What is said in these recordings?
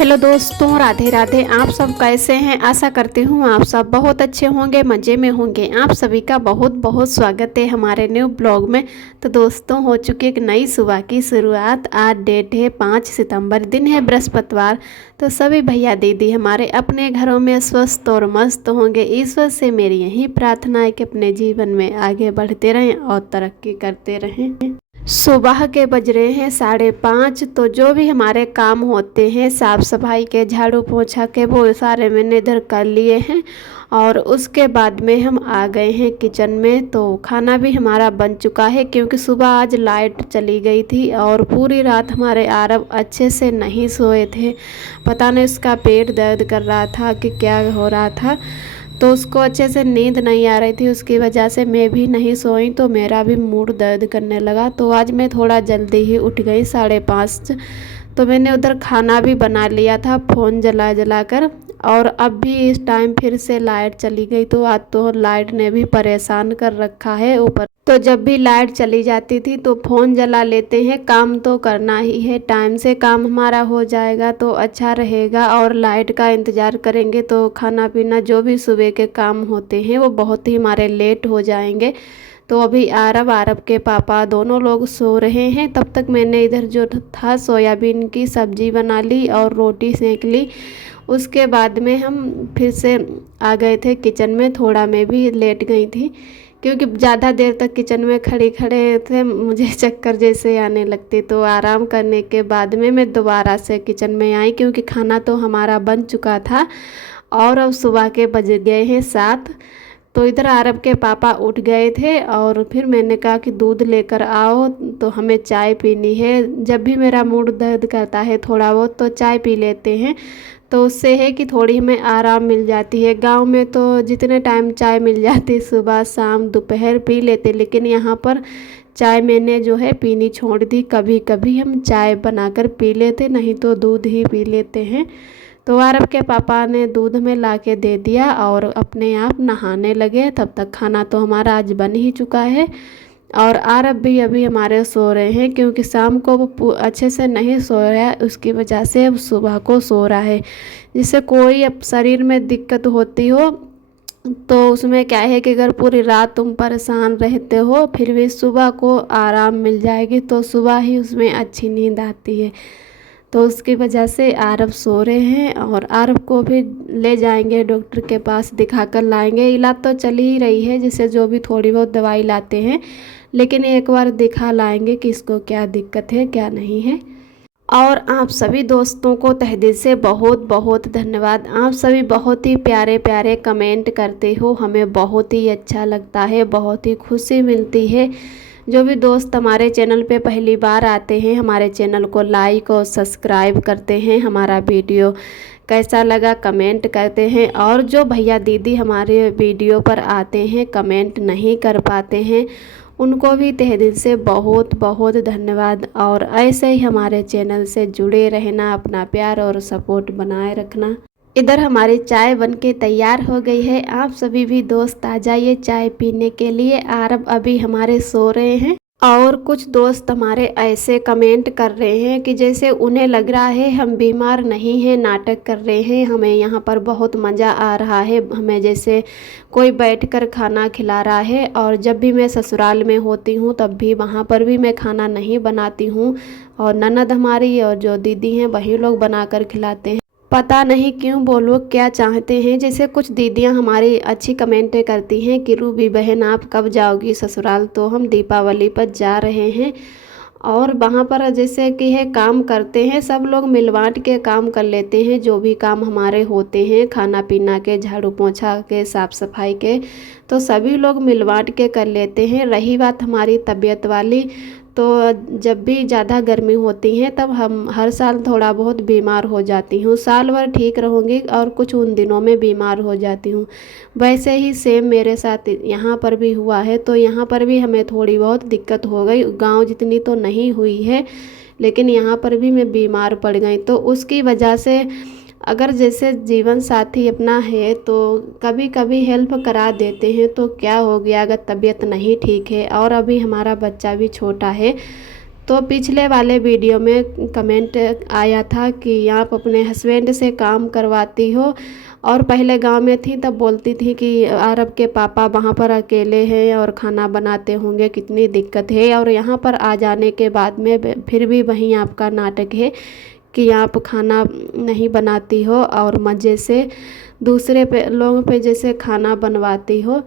Hello दोस्तों, राधे राधे। आप सब कैसे हैं? आशा करती हूँ आप सब बहुत अच्छे होंगे, मज़े में होंगे। आप सभी का बहुत बहुत स्वागत है हमारे न्यू ब्लॉग में। तो दोस्तों, हो चुकी एक नई सुबह की शुरुआत। आज डेट है 5 सितंबर, दिन है बृहस्पतिवार। तो सभी भैया दीदी हमारे अपने घरों में स्वस्थ और मस्त होंगे। ईश्वर से मेरी यही प्रार्थना है कि अपने जीवन में आगे बढ़ते रहें और तरक्की करते रहें। सुबह के बज रहे हैं 5:30। तो जो भी हमारे काम होते हैं साफ़ सफाई के, झाड़ू पोछा के, वो सारे मैंने इधर कर लिए हैं। और उसके बाद में हम आ गए हैं किचन में। तो खाना भी हमारा बन चुका है, क्योंकि सुबह आज लाइट चली गई थी और पूरी रात हमारे आरव अच्छे से नहीं सोए थे। पता नहीं उसका पेट दर्द कर रहा था कि क्या हो रहा था, तो उसको अच्छे से नींद नहीं आ रही थी। उसकी वजह से मैं भी नहीं सोई, तो मेरा भी मूड दर्द करने लगा। तो आज मैं थोड़ा जल्दी ही उठ गई 5:30। तो मैंने उधर खाना भी बना लिया था फ़ोन जला जला कर। और अब भी इस टाइम फिर से लाइट चली गई। तो आज तो लाइट ने भी परेशान कर रखा है ऊपर। तो जब भी लाइट चली जाती थी तो फ़ोन जला लेते हैं। काम तो करना ही है, टाइम से काम हमारा हो जाएगा तो अच्छा रहेगा। और लाइट का इंतज़ार करेंगे तो खाना पीना जो भी सुबह के काम होते हैं वो बहुत ही हमारे लेट हो जाएंगे। तो अभी आरव के पापा दोनों लोग सो रहे हैं। तब तक मैंने इधर जो था सोयाबीन की सब्ज़ी बना ली और रोटी सेंक ली। उसके बाद में हम फिर से आ गए थे किचन में। थोड़ा मैं भी लेट गई थी, क्योंकि ज़्यादा देर तक किचन में खड़े खड़े थे मुझे चक्कर जैसे आने लगते। तो आराम करने के बाद में मैं दोबारा से किचन में आई, क्योंकि खाना तो हमारा बन चुका था। और अब सुबह के बज गए हैं 7। तो इधर आरव के पापा उठ गए थे और फिर मैंने कहा कि दूध लेकर आओ, तो हमें चाय पीनी है। जब भी मेरा मूड दर्द करता है थोड़ा बहुत तो चाय पी लेते हैं। तो उससे है कि थोड़ी हमें आराम मिल जाती है। गांव में तो जितने टाइम चाय मिल जाती, सुबह शाम दोपहर पी लेते, लेकिन यहाँ पर चाय मैंने जो है पीनी छोड़ दी। कभी कभी हम चाय बनाकर पी लेते, नहीं तो दूध ही पी लेते हैं। तो आरव के पापा ने दूध में ला के दे दिया और अपने आप नहाने लगे। तब तक खाना तो हमारा आज बन ही चुका है। और आरव भी अभी हमारे सो रहे हैं, क्योंकि शाम को वो अच्छे से नहीं सोया, उसकी वजह से अब सुबह को सो रहा है। जिससे कोई अब शरीर में दिक्कत होती हो तो उसमें क्या है कि अगर पूरी रात तुम परेशान रहते हो फिर भी सुबह को आराम मिल जाएगी, तो सुबह ही उसमें अच्छी नींद आती है। तो उसकी वजह से आरव सो रहे हैं। और आरव को भी ले जाएंगे डॉक्टर के पास, दिखा कर लाएंगे। इलाज तो चल ही रही है, जिससे जो भी थोड़ी बहुत दवाई लाते हैं, लेकिन एक बार दिखा लाएंगे कि इसको क्या दिक्कत है क्या नहीं है। और आप सभी दोस्तों को तहे दिल से बहुत बहुत धन्यवाद। आप सभी बहुत ही प्यारे प्यारे कमेंट करते हो, हमें बहुत ही अच्छा लगता है, बहुत ही खुशी मिलती है। जो भी दोस्त हमारे चैनल पे पहली बार आते हैं, हमारे चैनल को लाइक और सब्सक्राइब करते हैं। हमारा वीडियो कैसा लगा कमेंट करते हैं। और जो भैया दीदी हमारे वीडियो पर आते हैं कमेंट नहीं कर पाते हैं, उनको भी तहे दिल से बहुत बहुत धन्यवाद। और ऐसे ही हमारे चैनल से जुड़े रहना, अपना प्यार और सपोर्ट बनाए रखना। इधर हमारी चाय बनके तैयार हो गई है। आप सभी भी दोस्त आ जाइए चाय पीने के लिए। आरव अभी हमारे सो रहे हैं। और कुछ दोस्त हमारे ऐसे कमेंट कर रहे हैं कि जैसे उन्हें लग रहा है हम बीमार नहीं हैं, नाटक कर रहे हैं, हमें यहाँ पर बहुत मज़ा आ रहा है, हमें जैसे कोई बैठकर खाना खिला रहा है। और जब भी मैं ससुराल में होती हूँ तब भी वहाँ पर भी मैं खाना नहीं बनाती हूँ, और ननद हमारी और जो दीदी हैं वही लोग बनाकर खिलाते हैं। पता नहीं क्यों वो लोग क्या चाहते हैं। जैसे कुछ दीदियां हमारी अच्छी कमेंटें करती हैं कि रूबी बहन आप कब जाओगी ससुराल, तो हम दीपावली पर जा रहे हैं। और वहाँ पर जैसे कि है काम करते हैं सब लोग, मिल बाँट के काम कर लेते हैं। जो भी काम हमारे होते हैं खाना पीना के, झाड़ू पोछा के, साफ़ सफाई के, तो सभी लोग मिल बाँट के कर लेते हैं। रही बात हमारी तबीयत वाली, तो जब भी ज़्यादा गर्मी होती है तब हम हर साल थोड़ा बहुत बीमार हो जाती हूँ। साल भर ठीक रहूँगी और कुछ उन दिनों में बीमार हो जाती हूँ। वैसे ही सेम मेरे साथ यहाँ पर भी हुआ है। तो यहाँ पर भी हमें थोड़ी बहुत दिक्कत हो गई, गांव जितनी तो नहीं हुई है, लेकिन यहाँ पर भी मैं बीमार पड़ गई। तो उसकी वजह से अगर जैसे जीवन साथी अपना है तो कभी कभी हेल्प करा देते हैं, तो क्या हो गया अगर तबीयत नहीं ठीक है और अभी हमारा बच्चा भी छोटा है, तो पिछले वाले वीडियो में कमेंट आया था कि आप अपने हस्बैंड से काम करवाती हो, और पहले गांव में थी तब बोलती थी कि आरब के पापा वहाँ पर अकेले हैं और खाना बनाते होंगे, कितनी दिक्कत है। और यहाँ पर आ जाने के बाद में फिर भी वहीं आपका नाटक है कि आप खाना नहीं बनाती हो और मज़े से दूसरे पे लोगों पे जैसे खाना बनवाती हो।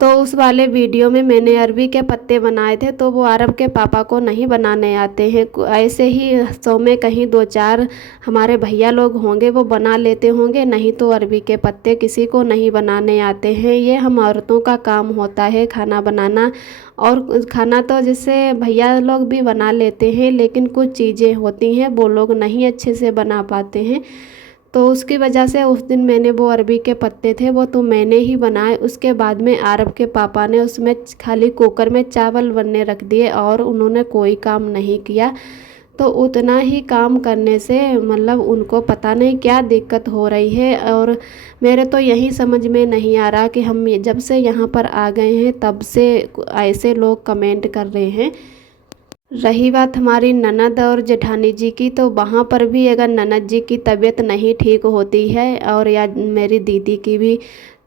तो उस वाले वीडियो में मैंने अरबी के पत्ते बनाए थे, तो वो अरब के पापा को नहीं बनाने आते हैं। ऐसे ही 100 में कहीं 2-4 हमारे भैया लोग होंगे वो बना लेते होंगे, नहीं तो अरबी के पत्ते किसी को नहीं बनाने आते हैं। ये हम औरतों का काम होता है खाना बनाना। और खाना तो जैसे भैया लोग भी बना लेते हैं, लेकिन कुछ चीज़ें होती हैं वो लोग नहीं अच्छे से बना पाते हैं। तो उसकी वजह से उस दिन मैंने वो अरबी के पत्ते थे वो तो मैंने ही बनाए। उसके बाद में आरब के पापा ने उसमें खाली कुकर में चावल बनने रख दिए और उन्होंने कोई काम नहीं किया। तो उतना ही काम करने से मतलब उनको पता नहीं क्या दिक्कत हो रही है। और मेरे तो यही समझ में नहीं आ रहा कि हम जब से यहाँ पर आ गए हैं तब से ऐसे लोग कमेंट कर रहे हैं। रही बात हमारी ननद और जेठानी जी की, तो वहाँ पर भी अगर ननद जी की तबीयत नहीं ठीक होती है और या मेरी दीदी की भी,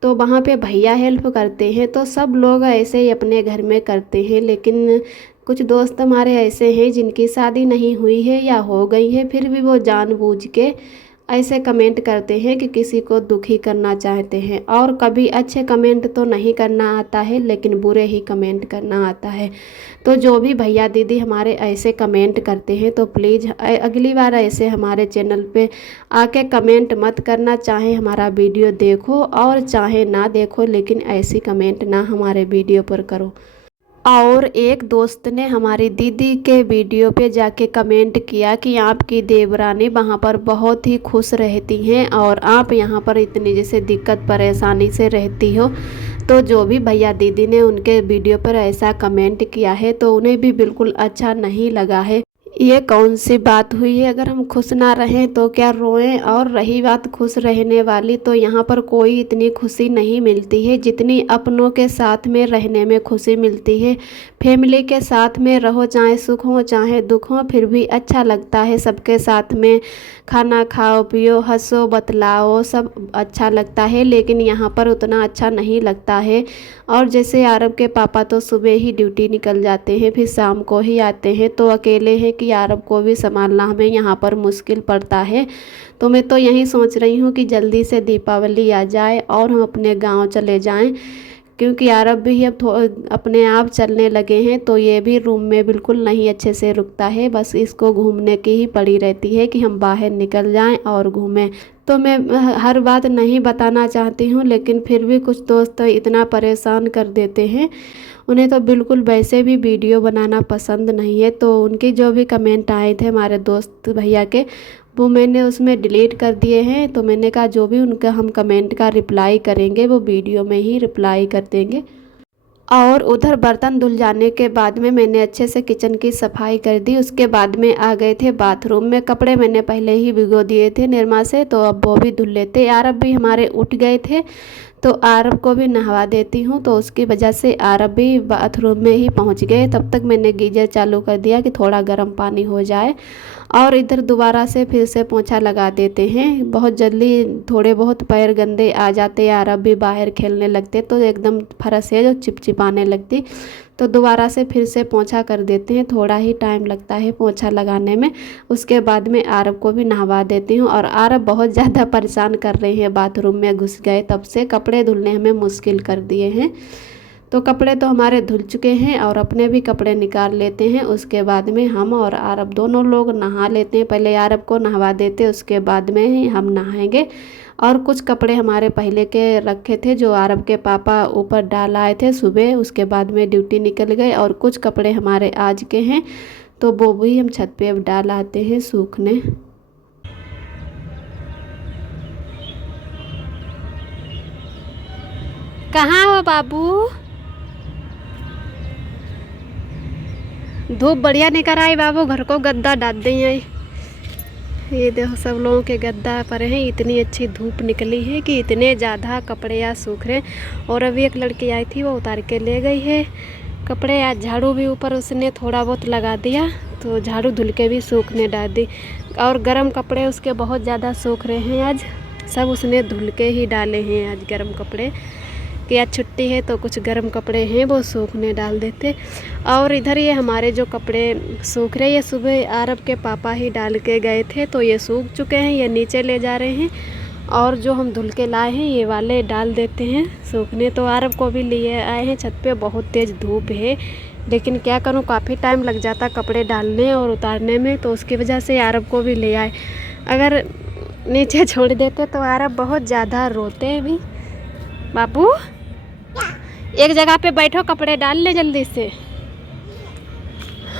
तो वहाँ पे भैया हेल्प करते हैं। तो सब लोग ऐसे ही अपने घर में करते हैं। लेकिन कुछ दोस्त हमारे ऐसे हैं जिनकी शादी नहीं हुई है या हो गई है, फिर भी वो जानबूझ के ऐसे कमेंट करते हैं कि किसी को दुखी करना चाहते हैं। और कभी अच्छे कमेंट तो नहीं करना आता है, लेकिन बुरे ही कमेंट करना आता है। तो जो भी भैया दीदी हमारे ऐसे कमेंट करते हैं तो प्लीज़ अगली बार ऐसे हमारे चैनल पे आके कमेंट मत करना। चाहे हमारा वीडियो देखो और चाहे ना देखो, लेकिन ऐसी कमेंट ना हमारे वीडियो पर करो। और एक दोस्त ने हमारी दीदी के वीडियो पे जाके कमेंट किया कि आपकी देवरानी वहाँ पर बहुत ही खुश रहती हैं और आप यहाँ पर इतनी जैसे दिक्कत परेशानी से रहती हो। तो जो भी भैया दीदी ने उनके वीडियो पर ऐसा कमेंट किया है तो उन्हें भी बिल्कुल अच्छा नहीं लगा है। ये कौन सी बात हुई है, अगर हम खुश ना रहें तो क्या रोएं। और रही बात खुश रहने वाली, तो यहाँ पर कोई इतनी खुशी नहीं मिलती है जितनी अपनों के साथ में रहने में खुशी मिलती है। फैमिली के साथ में रहो, चाहे सुख हो चाहे दुख हो, फिर भी अच्छा लगता है। सबके साथ में खाना खाओ पियो हंसो बतलाओ सब अच्छा लगता है, लेकिन यहाँ पर उतना अच्छा नहीं लगता है। और जैसे आरब के पापा तो सुबह ही ड्यूटी निकल जाते हैं, फिर शाम को ही आते हैं, तो अकेले हैं कि आरब को भी संभालना हमें यहाँ पर मुश्किल पड़ता है। तो मैं तो यही सोच रही हूँ कि जल्दी से दीपावली आ जाए और हम अपने गांव चले जाएं, क्योंकि आरब भी अब अपने आप चलने लगे हैं। तो ये भी रूम में बिल्कुल नहीं अच्छे से रुकता है, बस इसको घूमने की ही पड़ी रहती है कि हम बाहर निकल जाएं और घूमें। तो मैं हर बात नहीं बताना चाहती हूँ, लेकिन फिर भी कुछ दोस्त इतना परेशान कर देते हैं, उन्हें तो बिल्कुल वैसे भी वीडियो बनाना पसंद नहीं है। तो उनके जो भी कमेंट आए थे हमारे दोस्त भैया के, वो मैंने उसमें डिलीट कर दिए हैं। तो मैंने कहा जो भी उनका हम कमेंट का रिप्लाई करेंगे वो वीडियो में ही रिप्लाई कर देंगे। और उधर बर्तन धुल जाने के बाद में मैंने अच्छे से किचन की सफाई कर दी। उसके बाद में आ गए थे बाथरूम में। कपड़े मैंने पहले ही भिगो दिए थे निरमा से, तो अब वो भी धुल लेते। आरब भी हमारे उठ गए थे, तो आरब को भी नहवा देती हूँ। तो उसकी वजह से आरब भी बाथरूम में ही पहुँच गए। तब तक मैंने गीजर चालू कर दिया कि थोड़ा गर्म पानी हो जाए। और इधर दोबारा से फिर से पोंछा लगा देते हैं। बहुत जल्दी थोड़े बहुत पैर गंदे आ जाते, आरब भी बाहर खेलने लगते तो एकदम फरस है जो चिपचिपाने लगती। तो दोबारा से फिर से पोंछा कर देते हैं, थोड़ा ही टाइम लगता है पोंछा लगाने में। उसके बाद में आरब को भी नहवा देती हूँ। और आरब बहुत ज़्यादा परेशान कर रहे हैं, बाथरूम में घुस गए तब से कपड़े धुलने हमें मुश्किल कर दिए हैं। तो कपड़े तो हमारे धुल चुके हैं और अपने भी कपड़े निकाल लेते हैं। उसके बाद में हम और आरब दोनों लोग नहा लेते हैं। पहले आरब को नहवा देते, उसके बाद में ही हम नहाएंगे। और कुछ कपड़े हमारे पहले के रखे थे जो आरब के पापा ऊपर डाल आए थे सुबह, उसके बाद में ड्यूटी निकल गए। और कुछ कपड़े हमारे आज के हैं, तो वो भी हम छत पे अब डाल आते हैं सूखने। कहाँ हो बाबू? धूप बढ़िया निकल आई बाबू, घर को गद्दा डाल दी है। ये देखो सब लोगों के गद्दा पर हैं। इतनी अच्छी धूप निकली है कि इतने ज़्यादा कपड़े यार सूख रहे। और अभी एक लड़की आई थी वो उतार के ले गई है कपड़े। आज झाड़ू भी ऊपर उसने थोड़ा बहुत लगा दिया, तो झाड़ू धुल के भी सूखने डाल दी। और गर्म कपड़े उसके बहुत ज़्यादा सूख रहे हैं आज, सब उसने धुल के ही डाले हैं आज गर्म कपड़े, कि आज छुट्टी है तो कुछ गर्म कपड़े हैं वो सूखने डाल देते। और इधर ये हमारे जो कपड़े सूख रहे, ये सुबह आरब के पापा ही डाल के गए थे तो ये सूख चुके हैं, ये नीचे ले जा रहे हैं। और जो हम धुल के लाए हैं ये वाले डाल देते हैं सूखने। तो आरब को भी लिए आए हैं, छत पे बहुत तेज़ धूप है, लेकिन क्या करूं, काफ़ी टाइम लग जाता कपड़े डालने और उतारने में, तो उसकी वजह से आरब को भी ले आए। अगर नीचे छोड़ देते तो आरब बहुत ज़्यादा रोते भी। बाबू एक जगह पे बैठो, कपड़े डाल ले जल्दी से।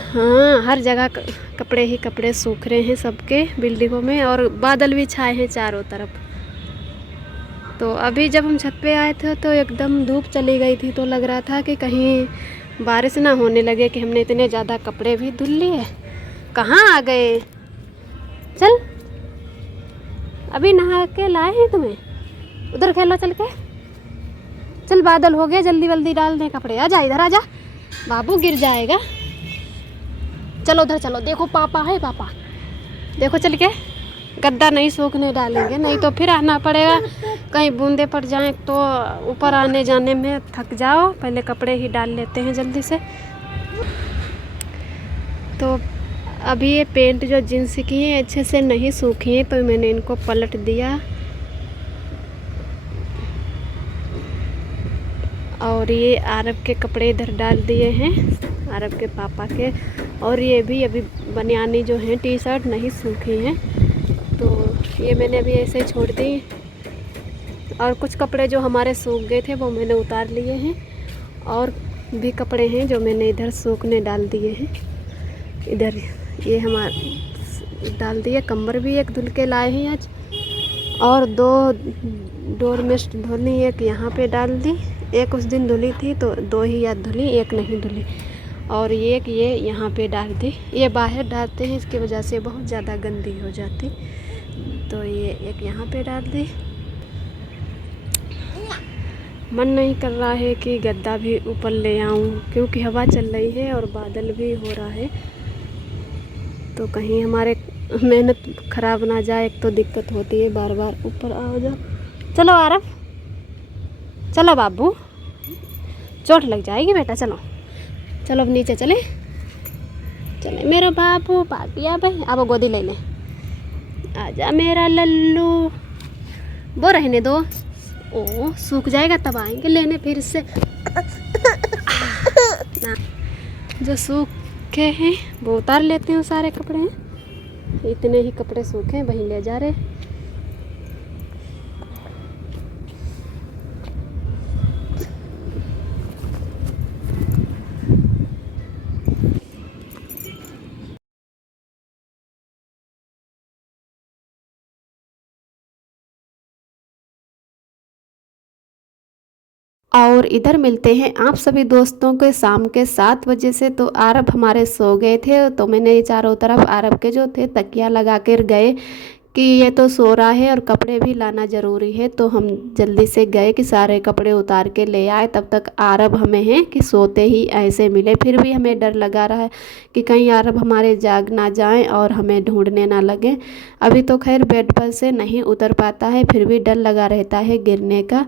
हाँ, हर जगह कपड़े ही कपड़े सूख रहे हैं सबके बिल्डिंगों में, और बादल भी छाए हैं चारों तरफ। तो अभी जब हम छत पे आए थे तो एकदम धूप चली गई थी, तो लग रहा था कि कहीं बारिश ना होने लगे, कि हमने इतने ज़्यादा कपड़े भी धुल लिए। कहाँ आ गए? चल, अभी नहा के लाए हैं तुम्हें, उधर खेलो चल के। चल, बादल हो गया, जल्दी जल्दी डाल दें कपड़े। आजा इधर आजा, बाबू गिर जाएगा। चलो उधर चलो, देखो पापा है, पापा देखो चल के। गद्दा नहीं सूखने डालेंगे, नहीं तो फिर आना पड़ेगा, कहीं बूंदे पड़ जाएं तो ऊपर आने जाने में थक जाओ। पहले कपड़े ही डाल लेते हैं जल्दी से। तो अभी ये पेंट जो जींस की है अच्छे से नहीं सूखी है, तो मैंने इनको पलट दिया। और ये आरब के कपड़े इधर डाल दिए हैं, आरब के पापा के। और ये भी अभी बनियानी जो हैं टी शर्ट नहीं सूखी हैं, तो ये मैंने अभी ऐसे छोड़ दी। और कुछ कपड़े जो हमारे सूख गए थे वो मैंने उतार लिए हैं, और भी कपड़े हैं जो मैंने इधर सूखने डाल दिए हैं। इधर ये हमारे डाल दिए, कंबल भी एक धुल के लाए हैं आज, और 2 डोरमेट धुली, एक यहाँ पे डाल दी, एक उस दिन धुली थी तो 2 ही याद धुली, एक नहीं धुली। और ये यहाँ पे डाल दी, ये बाहर डालते हैं, इसकी वजह से बहुत ज़्यादा गंदी हो जाती, तो ये एक यहाँ पे डाल दी। मन नहीं कर रहा है कि गद्दा भी ऊपर ले आऊँ, क्योंकि हवा चल रही है और बादल भी हो रहा है, तो कहीं हमारे मेहनत ख़राब ना जाए, एक तो दिक्कत होती है बार बार ऊपर आओ जाओ। चलो आरब, चलो बाबू, चोट लग जाएगी बेटा, चलो चलो अब नीचे चले चले मेरा बाबू, पापिया भाई, अब गोदी ले ले, आजा मेरा लल्लू। वो रहने दो, ओ सूख जाएगा तब आएंगे लेने फिर से। जो सूखे हैं वो उतार लेते हैं, सारे कपड़े हैं, इतने ही कपड़े सूखे हैं वहीं ले जा रहे। और इधर मिलते हैं आप सभी दोस्तों के शाम के 7 बजे से। तो आरब हमारे सो गए थे, तो मैंने चारों तरफ आरब के जो थे तकिया लगा कर गए कि ये तो सो रहा है और कपड़े भी लाना ज़रूरी है, तो हम जल्दी से गए कि सारे कपड़े उतार के ले आए। तब तक आरब हमें हैं कि सोते ही ऐसे मिले, फिर भी हमें डर लगा रहा है कि कहीं आरब हमारे जाग ना जाएं और हमें ढूंढने ना लगे। अभी तो खैर बेड पर से नहीं उतर पाता है, फिर भी डर लगा रहता है गिरने का।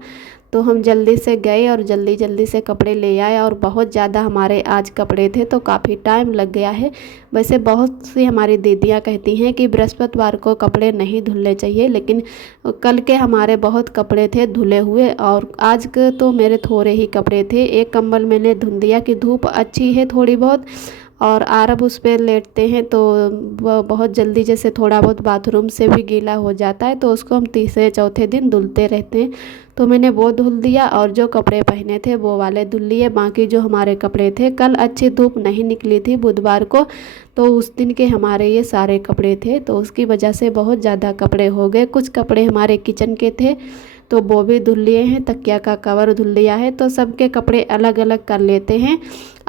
तो हम जल्दी से गए और जल्दी जल्दी से कपड़े ले आए, और बहुत ज़्यादा हमारे आज कपड़े थे तो काफ़ी टाइम लग गया है। वैसे बहुत सी हमारी दीदियाँ कहती हैं कि बृहस्पतिवार को कपड़े नहीं धुलने चाहिए, लेकिन कल के हमारे बहुत कपड़े थे धुले हुए, और आज के तो मेरे थोड़े ही कपड़े थे। एक कंबल मैंने धुल दिया कि धूप अच्छी है थोड़ी बहुत, और आरब उस पर लेटते हैं तो वह बहुत जल्दी जैसे थोड़ा बहुत बाथरूम से भी गीला हो जाता है, तो उसको हम तीसरे चौथे दिन धुलते रहते हैं। तो मैंने वो धुल दिया, और जो कपड़े पहने थे वो वाले धुल लिए। बाकी जो हमारे कपड़े थे, कल अच्छी धूप नहीं निकली थी बुधवार को, तो उस दिन के हमारे ये सारे कपड़े थे, तो उसकी वजह से बहुत ज़्यादा कपड़े हो गए। कुछ कपड़े हमारे किचन के थे तो वो भी धुल लिए हैं, तकिया का कवर धुल लिया है, तो सबके कपड़े अलग अलग कर लेते हैं।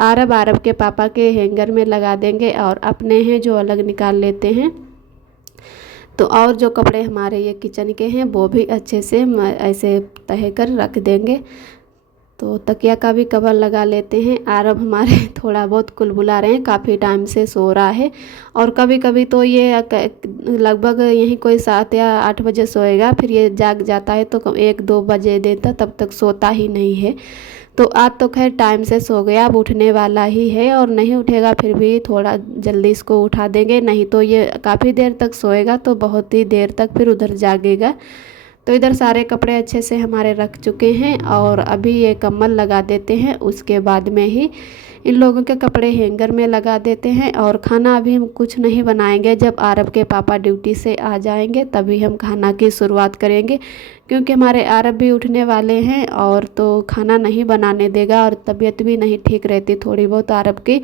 आरब के पापा के हैंगर में लगा देंगे, और अपने हैं जो अलग निकाल लेते हैं। तो और जो कपड़े हमारे ये किचन के हैं वो भी अच्छे से ऐसे तह कर रख देंगे। तो तकिया का भी कवर लगा लेते हैं। आरब हमारे थोड़ा बहुत कुलबुला रहे हैं, काफ़ी टाइम से सो रहा है। और कभी कभी तो ये लगभग यही कोई 7 या 8 बजे सोएगा, फिर ये जाग जाता है तो 1-2 बजे देता, तब तक सोता ही नहीं है। तो आज तो खैर टाइम से सो गया, अब उठने वाला ही है, और नहीं उठेगा फिर भी थोड़ा जल्दी इसको उठा देंगे, नहीं तो ये काफ़ी देर तक सोएगा तो बहुत ही देर तक फिर उधर जागेगा। तो इधर सारे कपड़े अच्छे से हमारे रख चुके हैं, और अभी ये कम्बल लगा देते हैं, उसके बाद में ही इन लोगों के कपड़े हैंगर में लगा देते हैं। और खाना अभी हम कुछ नहीं बनाएंगे, जब आरब के पापा ड्यूटी से आ जाएंगे तभी हम खाना की शुरुआत करेंगे, क्योंकि हमारे आरब भी उठने वाले हैं और तो खाना नहीं बनाने देगा, और तबीयत भी नहीं ठीक रहती थोड़ी बहुत आरब की,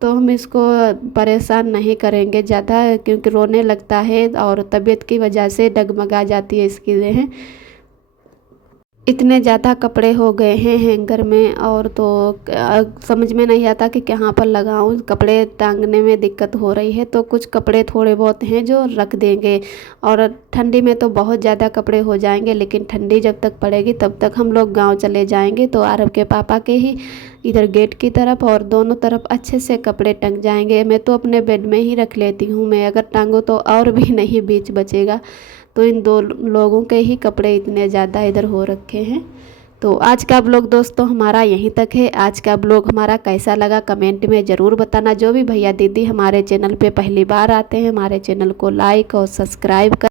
तो हम इसको परेशान नहीं करेंगे ज़्यादा, क्योंकि रोने लगता है और तबीयत की वजह से डगमगा जाती है इसकी देह। इतने ज़्यादा कपड़े हो गए हैं हैंगर में, और तो समझ में नहीं आता कि कहाँ पर लगाऊं, कपड़े टांगने में दिक्कत हो रही है। तो कुछ कपड़े थोड़े बहुत हैं जो रख देंगे, और ठंडी में तो बहुत ज़्यादा कपड़े हो जाएंगे, लेकिन ठंडी जब तक पड़ेगी तब तक हम लोग गांव चले जाएंगे, तो आरब के पापा के ही इधर गेट की तरफ और दोनों तरफ अच्छे से कपड़े टंग जाएंगे। मैं तो अपने बेड में ही रख लेती हूँ, मैं अगर टांगूँ तो और भी नहीं बीच बचेगा। तो इन दो लोगों के ही कपड़े इतने ज़्यादा इधर हो रखे हैं। तो आज का ब्लॉग दोस्तों हमारा यहीं तक है। आज का ब्लॉग हमारा कैसा लगा कमेंट में ज़रूर बताना। जो भी भैया दीदी हमारे चैनल पे पहली बार आते हैं, हमारे चैनल को लाइक और सब्सक्राइब कर